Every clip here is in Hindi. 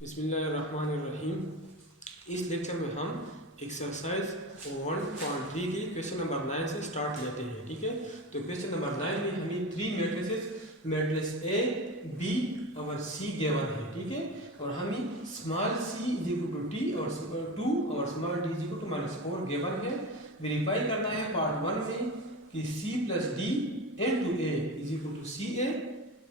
बिस्मिल्लाहिर्रहमानिर्रहीम। इस लेक्चर में हम एक्सरसाइज 1.3 की क्वेश्चन नंबर 9 से स्टार्ट लेते हैं। ठीक है, तो क्वेश्चन नंबर 9 में हमें 3 मैट्रिसेस मैट्रिक्स ए, बी और सी गिवन है। ठीक है, और हमें small C is equal to T और 2 और small D is equal to -4 given है। वेरीफाई करना है पार्ट 1 में कि C plus D into A is equal to C A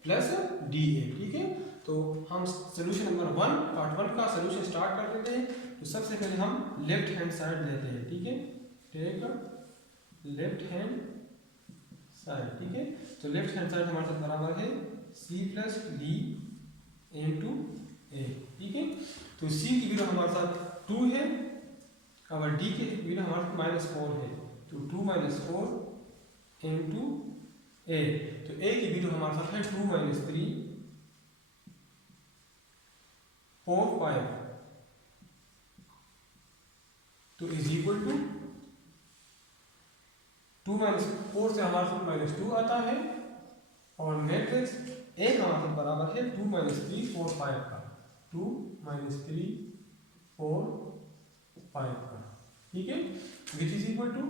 plus D A. ठीक है, तो हम सोल्यूशन नंबर 1 पार्ट 1 का सोल्यूशन स्टार्ट कर देते हैं। तो सबसे पहले हम लेफ्ट हैंड साइड लेते हैं। ठीक है, टेक लेफ्ट हैंड साइड। ठीक है, तो लेफ्ट हैंड साइड हमारे साथ बराबर है c प्लस डी इनटू ए। ठीक है, तो c की वैल्यू हमारे साथ 2 है और d की वैल्यू हमारे साथ -4 है, तो 2 - 4 इनटू a। तो a की वैल्यू हमारे साथ है 2 - 3 4 5, तो इज इक्वल टू 2 - 4 से हमारे साथ -2 आता है और मैट्रिक्स ए का मतलब बराबर है 2 - 3 4 5 का, 2 - 3 4 5 का। ठीक है, विच इज इक्वल टू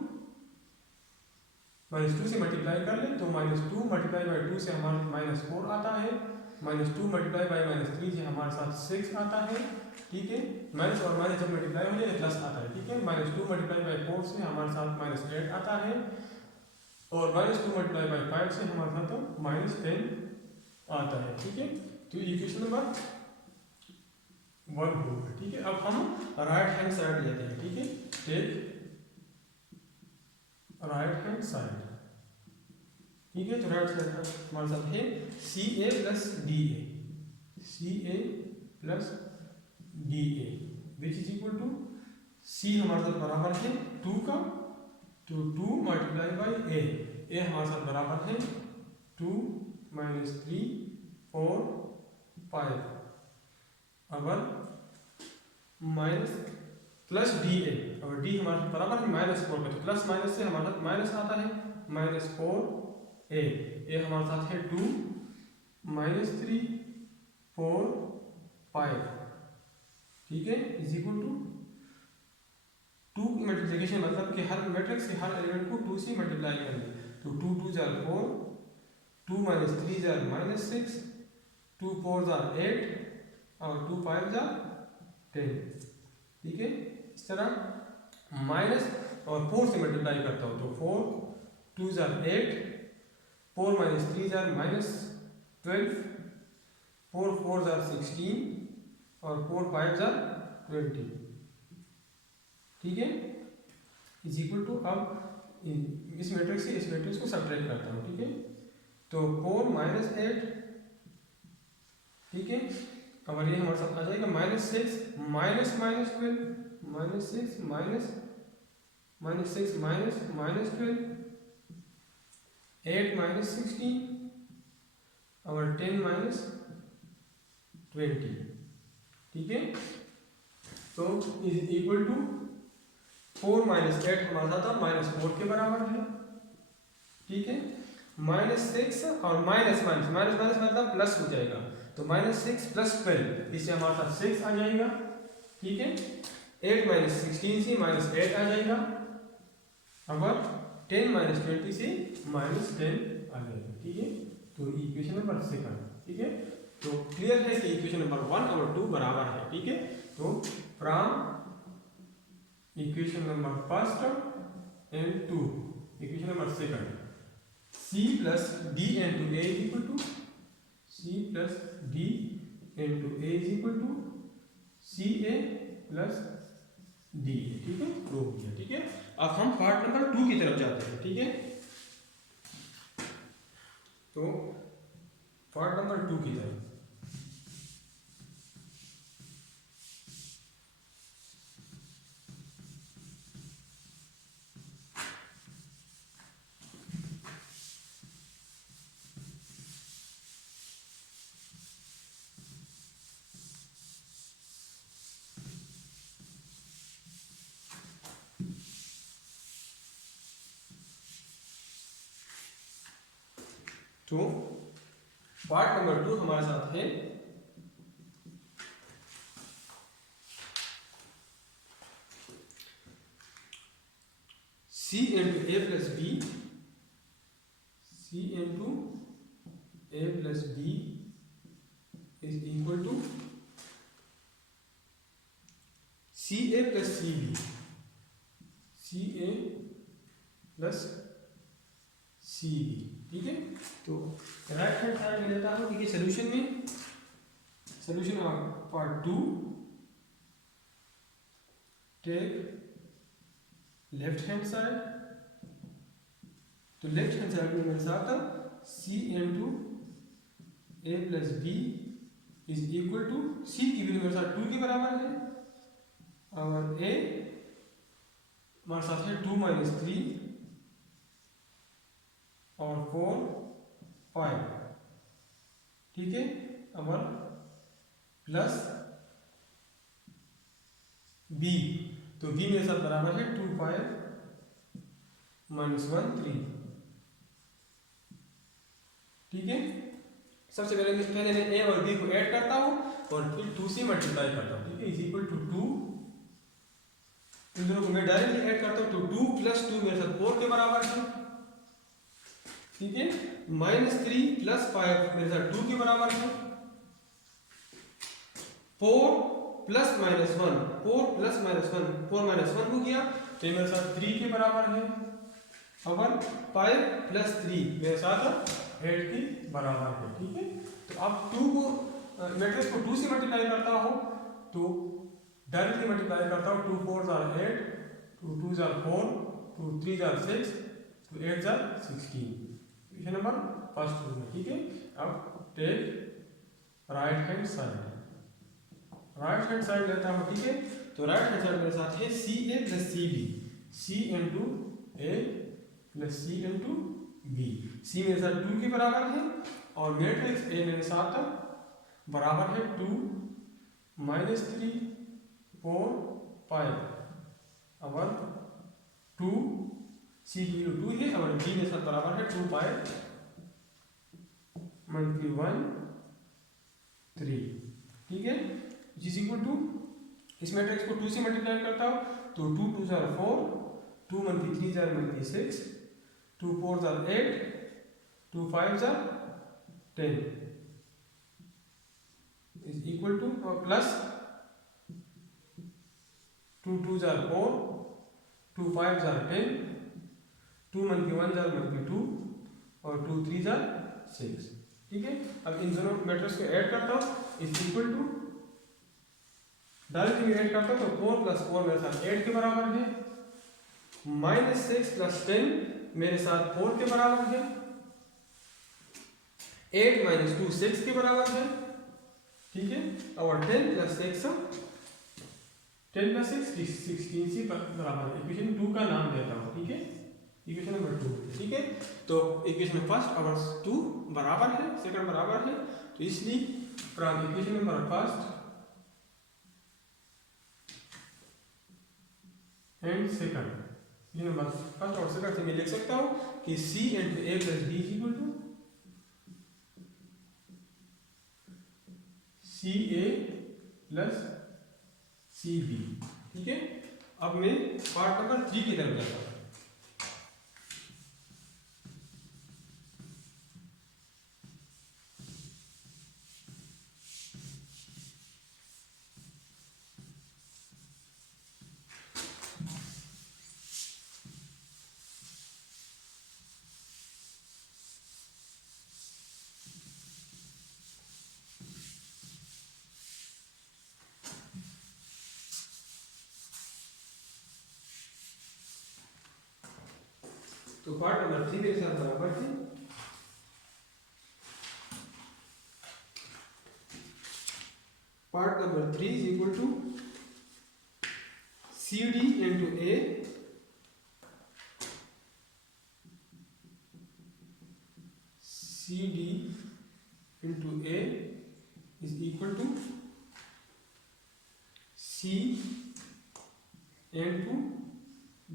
-2 से मल्टीप्लाई कर ले तो -2 × 2 से हमारे -4 आता है, -2 × -3 से हमारे साथ 6 आता है। ठीक है, माइनस और माइनस जब मल्टीप्लाई हो जाए प्लस आता है। ठीक है, -2 × 4 से हमारे साथ -8 आता है और -2 × 5 से हमारे साथ -10 आता है। ठीक है, तो इक्वेशन नंबर 1 होगा। ठीक है, अब हम राइट हैंड साइड लेते हैं। ठीक है, टेक राइट हैंड साइड। ठीक है, तो राइट साइड हमारे साथ है C A plus D A, C A plus D A which is equal to C हमारे साथ बराबर है 2 का, तो 2 × ए हमारे साथ बराबर है 2 - 3 4 5 और माइनस प्लस डी ए और डी हमारे साथ बराबर है -4 का, तो प्लस माइनस से हमारे साथ माइनस आता है -4 ए हमारे साथ है 2 - 3 4 5। ठीक है, इज इक्वल टू 2 की मल्टीप्लिकेशन मतलब कि हर मैट्रिक्स के हर एलिमेंट को 2 से मल्टीप्लाई कर ले, तो 2 2 जार 4, 2 - 3 जार -6, 2 4 जार 8 और 2 5 जार 10। ठीक है, इस तरह माइनस और 4 से मल्टीप्लाई करता हूँ तो 4 2 जार 8, 4 - 3 जार -12, 4 4 जार 16 और 4 5 जार 20। ठीक है, इज इक्वल टू अब इस मैट्रिक्स से इस मैट्रिक्स को सब्ट्रैक्ट करता हूँ। ठीक है, तो 4 - 8। ठीक है, और ये हमारे साथ आ जाएगा -6 -12 -6 -12 8 - 16 और 10 - 20। ठीक है, तो इज इक्वल टू 4 - 8 हमारा था -4 के बराबर है। ठीक है, -6 और माइनस मतलब प्लस हो जाएगा, तो -6 + 12 इससे हमारे साथ 6 आ जाएगा। ठीक है, 8 - 16 से -8 आ जाएगा और 10 - 20 से -10 आ जाएगा। ठीक है, तो इक्वेशन नंबर 2। ठीक है, तो क्लियर है कि इक्वेशन नंबर 1 और 2 बराबर है। ठीक है, तो from equation number 1 and 2 equation number 2 c plus d into a is equal to c plus d into a is equal to ca plus d। ठीक है, प्रूव किया। ठीक है, अब हम पार्ट नंबर 2 की तरफ जाते हैं। ठीक है, तो पार्ट नंबर 2 की तरफ तो पार्ट नंबर 2 हमारे साथ है C into A plus B, C into A plus B is equal to CA plus CB, CA plus CB, ठीक है। तो राइट हैंड साइड में लेता हूँ, ठीक है। Solution of part 2, take left hand side. तो लेफ्ट हैंड साइड में मेरे साथ C into A plus B is equal to, C की वैल्यू मेरे साथ 2 के बराबर है और A हमारे साथ है 2 माइनस 3 और 4 5, ठीक है। और प्लस B, तो B मेरे साथ बराबर है 2 5 माइनस 1 3, ठीक है। सबसे पहले मैं A और B को ऐड करता हूँ और फिर 2 से मल्टीप्लाई करता हूँ, ठीक है। इज इक्वल टू 2, इन दोनों को मैं डायरेक्टली ऐड करता हूँ, तो 2 प्लस 2 मेरे साथ 4 के बराबर है, ठीक है। माइनस 3 प्लस 5 मेरे साथ 2 के बराबर है। 4 plus minus 1, 4 plus minus 1, 4 minus 1 हो गया, तो ये मेरे साथ 3 के बराबर है। और 5 प्लस 3 मेरे साथ 8 के बराबर है, ठीक है। तो अब 2 को मैट्रिक्स को 2 से मल्टीप्लाई करता हूँ, तो डायरेक्टली मल्टीप्लाई करता हूँ। 2 4 आर 8, 2 2 आर 4, 2 3 आर 6, 2 8 आर 16, क्वेश्चन नंबर फर्स्ट में, ठीक है। अब take right hand side, right hand side लेता हूँ, ठीक है। तो राइट हैंड साइड मेरे साथ है C A plus C B, C into A plus C into B. सी मेरे साथ 2 के बराबर है और मैट्रिक्स ए मेरे साथ बराबर है 2 माइनस 3 4 5 और 2, सी की वैल्यू 2 है और बी मेरे साथ बराबर है 2 5 मंथली 1 3, ठीक है। इज इक्वल टू, इस मैट्रिक्स को 2 से मल्टीप्लाई करता हूँ, तो 2 2 जार 4, 2 मंथली 3 जार मंथली 6, 2 4 जार 8, 2 5 जार 10 इज इक्वल टू, और प्लस 2 2 जार 4, 2 5 जार 10, 2 मंथली 1 जार मंथली 2 और 2 3 जार 6, ठीक है। अब इन दोनों मैट्रिक्स को ऐड करता हूँ, is equal to, directly add करता हूँ, तो 4 प्लस 4 मेरे साथ 8 के बराबर है, माइनस 6 प्लस 10 मेरे साथ 4 के बराबर है, 8 माइनस 2 6 के बराबर है, ठीक है। और 10 प्लस 6 16 से बराबर है। इक्वेशन 2 का नाम देता हूँ, ठीक है। इक्वेशन नंबर 2, ठीक है। तो इक्वेशन फर्स्ट और 2 बराबर है, सेकंड बराबर है, तो इसलिए from equation number first and second, ये नंबर फर्स्ट और सेकंड से मैं लिख सकता हूँ कि C into A plus B is equal to CA plus CB, ठीक है। अब मैं पार्ट नंबर 3 की तरफ जाता हूँ। तो पार्ट नंबर 3 मेरे साथ बराबर है part number 3 is equal to CD into A CD into A is equal to C into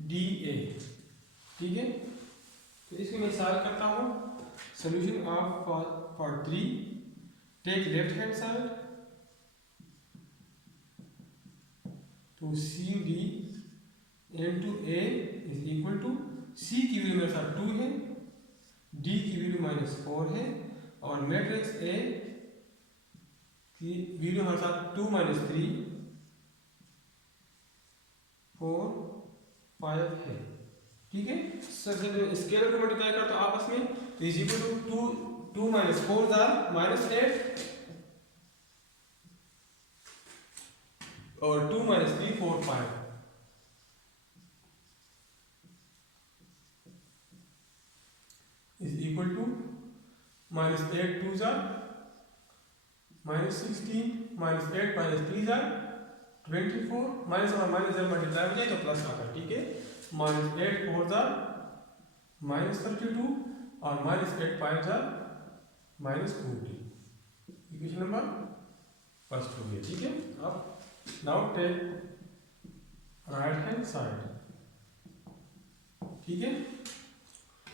DA, ठीक है। तो इसको मैं सॉल्व करता हूँ। Solution of part 3, take left hand side, तो CD into A is equal to C की वैल्यू मेरे साथ 2 है, डी की वैल्यू -4 है और मैट्रिक्स ए की वैल्यू हमारे साथ 2 - 3 4 5 है। ठीक है, सर जब स्केलर को मल्टीप्लाई करते हो आपस में तो इज इक्वल टू 2 - 4 -8 और 2 - 3 4 5 इज इक्वल टू -8 2 -16 -8 -3 24 माइनस और माइनस जब मल्टीप्लाई हो जाए तो प्लस आता है। ठीक है, -8 4 -32 और -8 5 -40। इक्वेशन नंबर फर्स्ट हो गया। ठीक है, अब now take right hand side. ठीक है,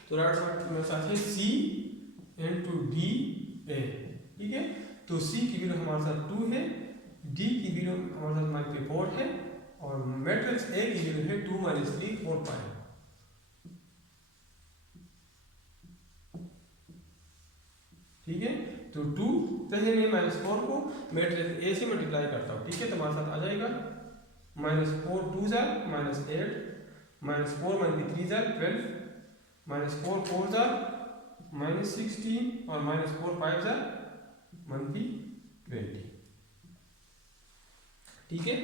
तो राइट साइड में साथ है सी इंटू डी ए। ठीक है, तो सी की वैल्यू हमारे साथ 2 है, डी की वैल्यू हमारे साथ -4 है और मैट्रिक्स ए की वैल्यू है 2 - 3 4 5। ठीक है, तो 2 पहले मैं -4 को मैट्रिक्स ए से मल्टीप्लाई करता हूँ। ठीक है, तो हमारे साथ आ जाएगा -4 2 -8 -4 - 3 12 -4 4 -16 और -4 5 -20। ठीक है,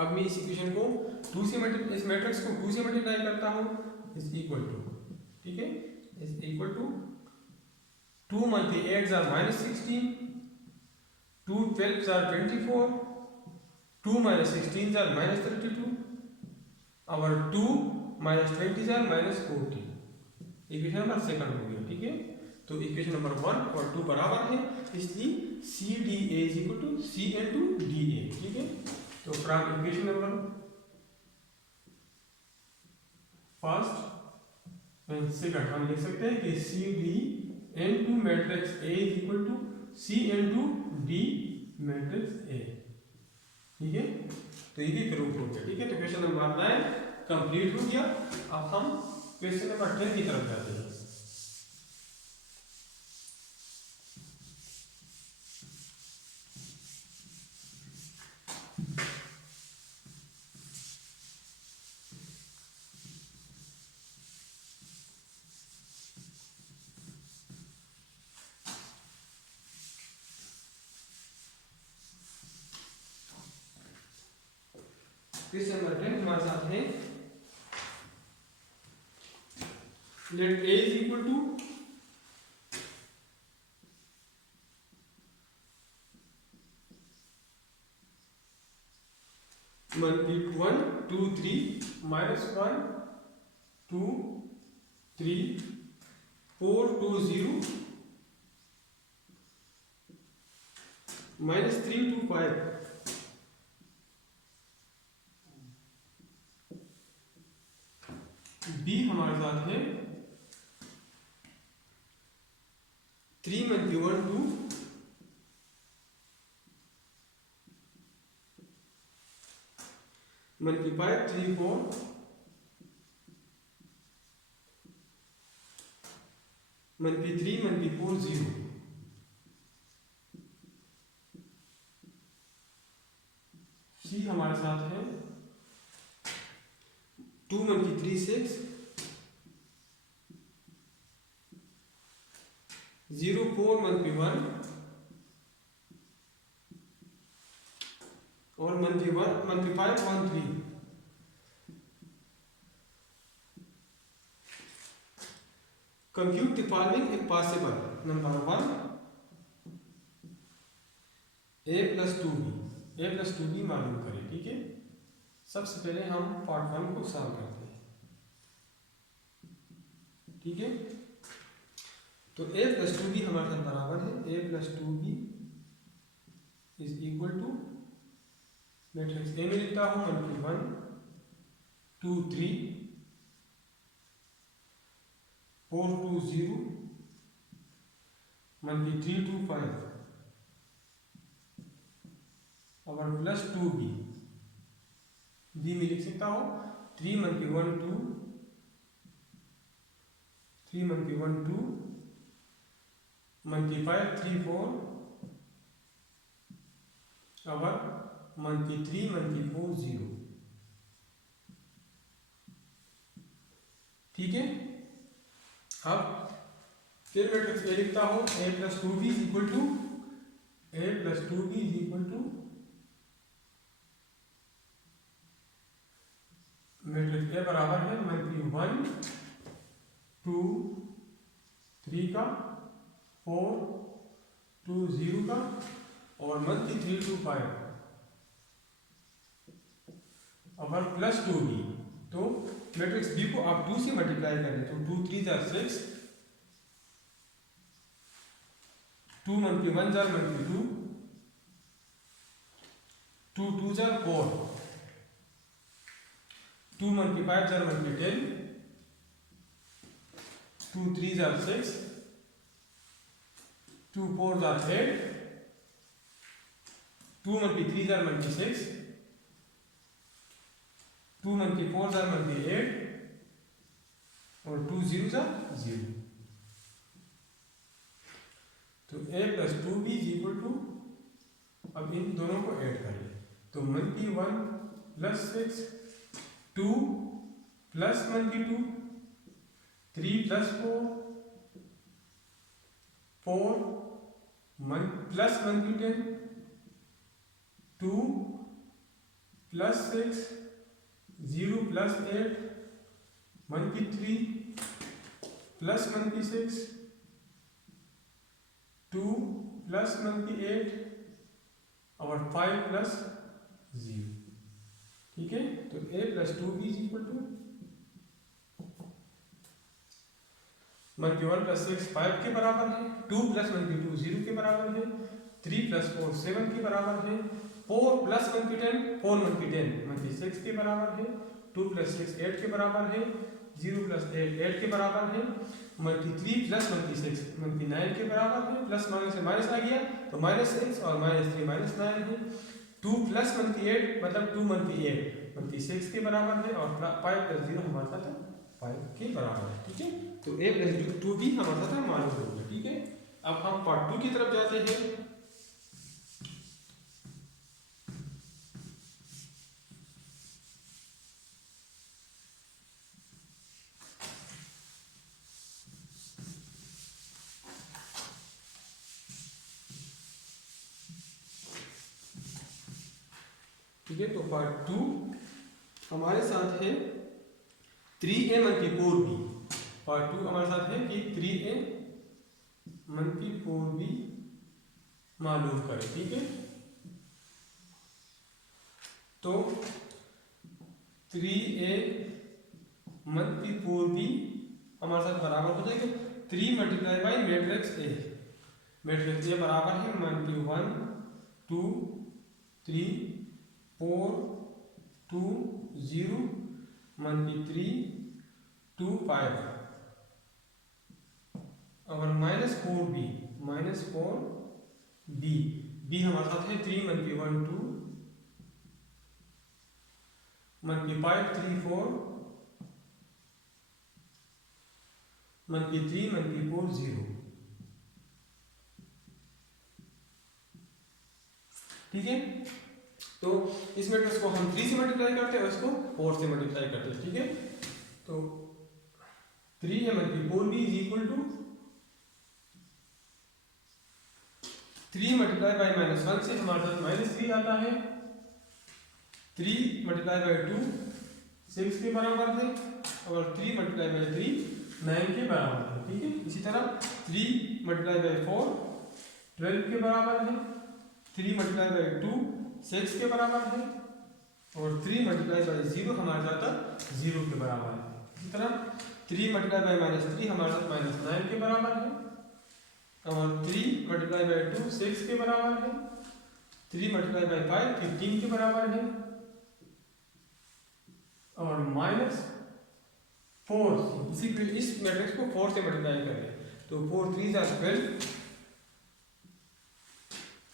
अब मैं इस इक्वेशन को 2 से इस मैट्रिक्स को 2 से मल्टीप्लाई करता हूँ इज इक्वल टू। ठीक है, इज इक्वल टू 2 × 8 -16 2 12 24 2 - 16 -32 और 2 - 20 -40। इक्वेशन नंबर सेकंड हो गया। ठीक है, तो इक्वेशन नंबर 1 और 2 बराबर है, इसलिए C D A is equal to C into D A. ठीक है, तो from equation number first and second हम लिख सकते हैं कि C D into matrix A is equal to C into D matrix A. ठीक है, तो ये प्रूफ हो गया। ठीक है, तो क्वेश्चन नंबर 9 कंप्लीट हो गया। अब हम क्वेश्चन नंबर 10 की तरफ जाते हैं। क्वेश्चन नंबर 10 हमारे साथ है let a is equal to -1 2 3 -1 2 3 4 2 0 -3 2 5। B हमारे साथ है 3 - 1 2 -5 3 4 -3 -4 0। सी हमारे साथ है 2 - 3 6 0 4 -1 और -5 1 3। Compute the following if possible. Number 1 a + 2b मालूम करें। ठीक है, सबसे पहले हम पार्ट 1 को सॉल्व करते हैं। ठीक है, तो a + 2b हमारे साथ बराबर है a + 2b is equal to matrix A में लिखता हूँ 1 2 3 4 2 0 -3 2 5 और +2b। बी में लिख सकता हूँ 3 मंकी 1 2, 3 मंकी 1 2, मंकी 5 3 4, और मंकी 3 मंकी 4 0। ठीक है। अब फिर मैट्रिक्स ए लिखता हूं, a plus 2b is equal to, a plus 2b is equal to matrix A बराबर है मंथली 1 2 3 का, 4 2 0 का, और मंथली 3 2 5, और प्लस 2b। तो मैट्रिक्स बी को आप 2 से मल्टीप्लाई करें तो 2 3 जार 6, 2 मंथली 1 जार मंथली 2, 2 2 जार 4, 2 मंथली 5 जार मंथली 10, 2 3 जार 6, 2 4 जार 8, 2 मंथली 3 जार मंथली 6, 2 मंथली 4 जार मंथली 8, और 2 0 जार 0। तो a plus 2b is equal to, अब इन दोनों को ऐड कर ले तो मंथली 1 प्लस 6, 2 प्लस मंथली 2, 3 प्लस 4, 4 प्लस मंथली 10, 2 प्लस 6, 0 प्लस 8, मंथली 3 प्लस मंथली 6, 2 प्लस मंथली 8, और 5 प्लस 0। ठीक है। तो a plus 2b is equal to मंथली 1 प्लस 6 5 के बराबर है, 2 प्लस मंथली 2 0 के बराबर है, 3 प्लस 4 7 के बराबर है, 4 प्लस मंथली 10 4 मंथली 10 मंथली 6 के बराबर है, 2 प्लस 6 8 के बराबर है, 0 प्लस 8 8 के बराबर है, मंथली 3 प्लस मंथली 6 मंथली 9 के बराबर है, प्लस माइनस से माइनस आ गया तो -6 और -3 -9 है, 2 प्लस मंथली 8 मतलब 2 मंथली 8 मंथली 6 के बराबर है, और 5 प्लस 0 हमारे साथ 5 के बराबर है। ठीक है। तो a प्लस 2b हमारे साथ मालूम हो गया। ठीक है। अब हम पार्ट 2 की तरफ जाते हैं। ठीक है। तो पार्ट 2 हमारे साथ है 3a मंथली 4b। पार्ट 2 हमारे साथ है कि 3a मंथली 4b मालूम करें। ठीक है। तो 3a मंथली 4b हमारे साथ बराबर हो जाएगा 3 multiply by matrix A. Matrix A बराबर है मंथली 1 2 3 4 2 0 मंथली 3 2 5, और -4b b हमारे साथ है 3 मंथली 1 2 मंथली 5 3 4 मंथली 3 मंथली 4 0। ठीक है। तो इस मैट्रिक्स को हम 3 से मल्टीप्लाई करते हैं और इसको 4 से मल्टीप्लाई करते हैं। ठीक है। तो 3a मंथली 4b is equal to 3 multiply by -1 से हमारे साथ -3 आता है, 3 मल्टीप्लाई बाई 2 6 के बराबर है, और 3 मल्टीप्लाई बाई 3 9 के बराबर है। ठीक है। इसी तरह 3 मल्टीप्लाई बाई 4 12 के बराबर है, 3 मल्टीप्लाई बाई 2 6 के बराबर है, और 3 मल्टीप्लाई बाई 0 हमारे साथ 0 के बराबर है। इसी तरह 3 मल्टीप्लाई बाई -3 हमारे साथ -9 के बराबर है, और 3 मल्टीप्लाई बाई 2 6 के बराबर है, 3 मल्टीप्लाई बाई 5 15 के बराबर है, और -4 इस मैट्रिक्स को 4 से मल्टीप्लाई करें तो 4 3 जार 12,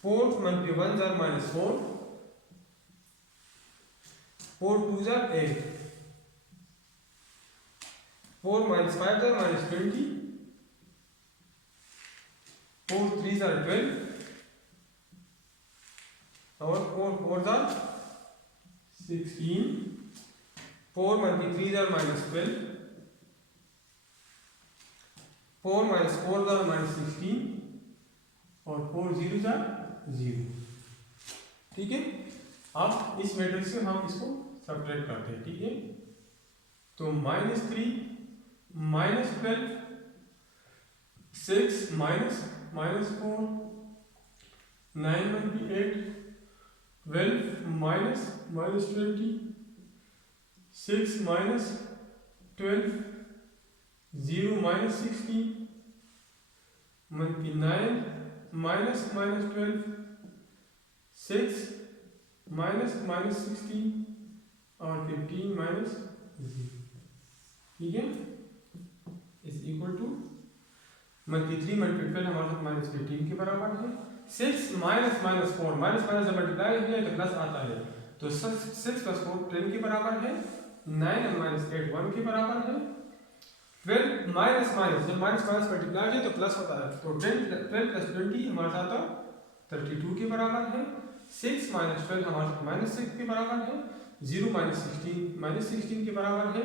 4 मंथली 1 jar -4, 4 2 jar 8, 4 minus 5 are minus 20, 4 3s are 12, और 4 4s are 16, 4 minus 3s are minus 12, 4 minus 4s are minus 16, और 4 zeros are 0। ठीक है, अब इस मैट्रिक्स से हम इसको सब्ट्रैक्ट करते हैं। ठीक है, तो -3 -12 6 -4 9 -8 12 -20 6 -12 0 -16 -9 -12 6 -16 और 15 -0। ठीक है, इज इक्वल टू -3 -12 हमारे साथ -15 के बराबर है। 6 -4 माइनस जब मल्टीप्लाई है तो प्लस आता है, तो 6 + 4 10 के बराबर है। 9 और -8 1 के बराबर है। 12 माइनस जब माइनस मल्टीप्लाई है तो प्लस होता है, तो 12 + 20 हमारे साथ 32 के बराबर है। 6 - 12 हमारे साथ -6 के बराबर है। 0 -16 के बराबर है।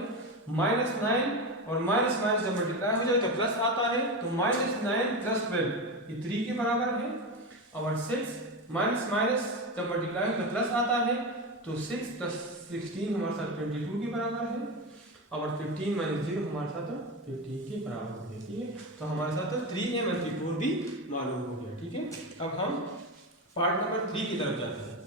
-9 और माइनस जब मल्टीप्लाई हो जाए तो प्लस आता है, तो -9 + 12 ये 3 के बराबर है। और 6 माइनस जब मल्टीप्लाई तो प्लस आता है, तो 6 + 16 हमारे साथ 22 के बराबर है। और 15 - 0 हमारे साथ 15 के बराबर हो गया। ठीक है, तो हमारे साथ 3a - 4 भी मालूम हो गया। ठीक है, अब हम पार्ट नंबर 3 की तरफ जाते हैं।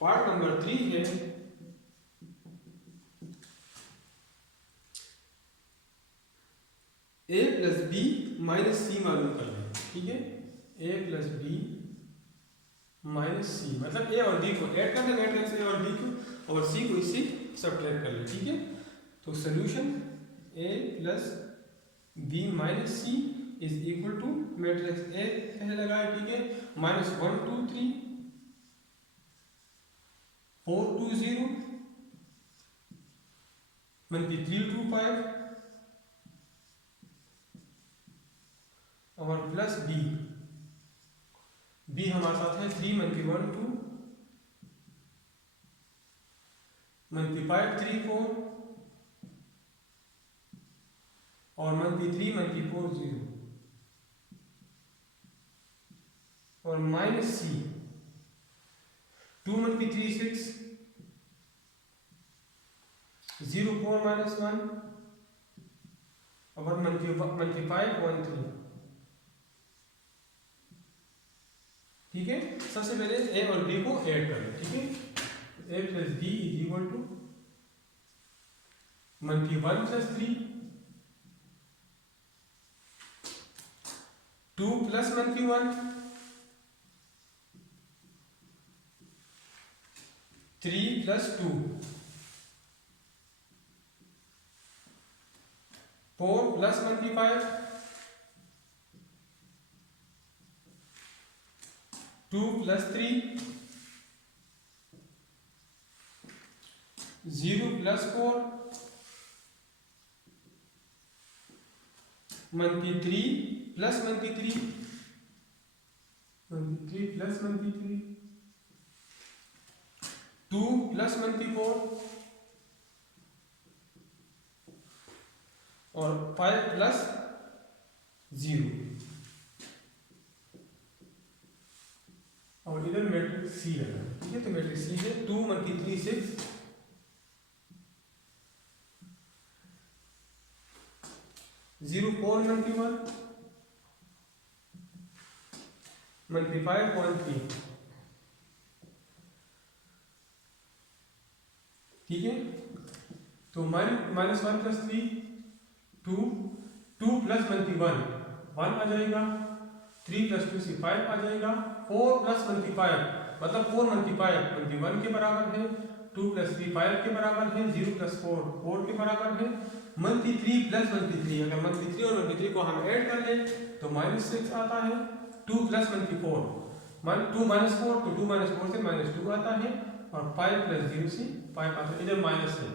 पार्ट नंबर 3 है a + b - c मालूम कर लें। ठीक है, a + b - c मतलब a और b को ऐड कर लें, मैट्रिक्स a और b को, और c को इससे सब्ट्रैक्ट कर लें। ठीक है, तो solution a + b - c is equal to matrix a पहले लगाए। ठीक है, -1 2 3 4 2 0 -3 2 5 और प्लस b हमारे साथ है 3 - 1 2 -5 3 4 और -3 -4 0 और -c 2 -3 6 0 4 -1 और -5 1 3। ठीक है, सबसे पहले a और b को ऐड कर लें। ठीक है, a + b is equal to -1 + 3 2 + -1 3 + 2 4 + -5 2 + 3 0 + 4 -3 + -3 -3 + -3 2 + -4 और 5 + 0 और इधर मैट्रिक्स सी है। ठीक है, तो मैट्रिक्स सी है 2 - 3 6 0 4 - 1 -5 1 3। ठीक है, तो -1 + 3 2 2 + -1 1 आ जाएगा। 3 + 2 से 5 आ जाएगा। 4 + 5 मतलब 4 × 5 1 के बराबर है। 2 प्लस 3 5 के बराबर है, 0 प्लस 4 4 के बराबर है, मंथली 3 प्लस मंथली 3, अगर मंथली 3 और मंथली 3 को हम ऐड कर लें तो -6 आता है, 2 प्लस मंथली 4 2 माइनस 4 तो 2 माइनस 4 से -2 आता है, और 5 प्लस 0 से 5 आता है, इधर माइनस है,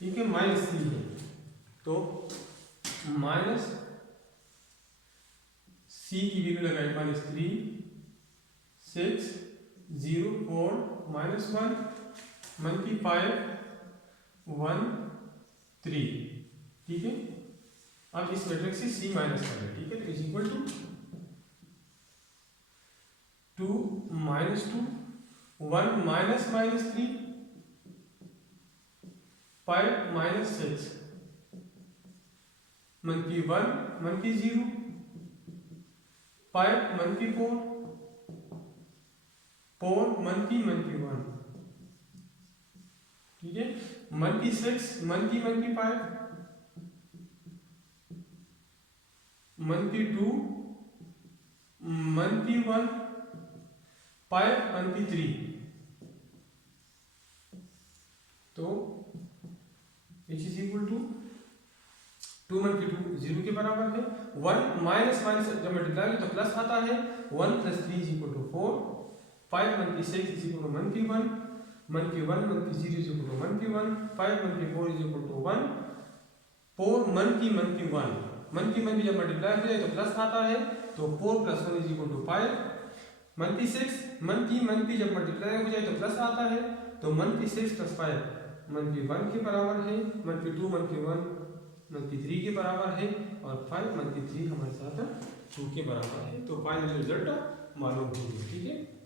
ठीक है, -3 है, तो माइनस सी की वैल्यू लगाए -3 6 0 4 -1 मंथली 5 1 3, ठीक है। अब इस मैट्रिक्स से सी माइनस कर लें, ठीक है, तो इज इक्वल टू 2 -2 1 -3 5 -6 मंथली 1 मंथली 0 5 मंथली 4 4 मंथली 1, ठीक है, मंथली 6 मंथली 5 मंथली 2 मंथली 1 5 मंथली 3, तो इज इक्वल टू 2 मंथली 2 0 के बराबर है, 1 माइनस माइनस जब मल्टीप्लाई तो प्लस आता है, 1 प्लस 3 इज इक्वल टू 4 5 मंथली 6 इज इक्वल टू मंथली 1 मंथली 1 मंथली 0 इज इक्वल टू मंथली 1 5 मंथली 4 इज इक्वल टू 1 4 मंथली 1 मंथली जब मल्टीप्लाई हो जाए तो प्लस आता है, तो 4 प्लस 1 इज इक्वल टू 5 मंथली 6 मंथली जब मल्टीप्लाई हो जाए तो प्लस आता है, तो मंथली 6 प्लस 5 मंथली 1 के बराबर है, मंथली 2 मंथली 1 मंथली 3 के बराबर है, और 5 मंथली 3 हमारे साथ 2 के बराबर है, तो फाइनल रिजल्ट मालूम होगी, ठीक है।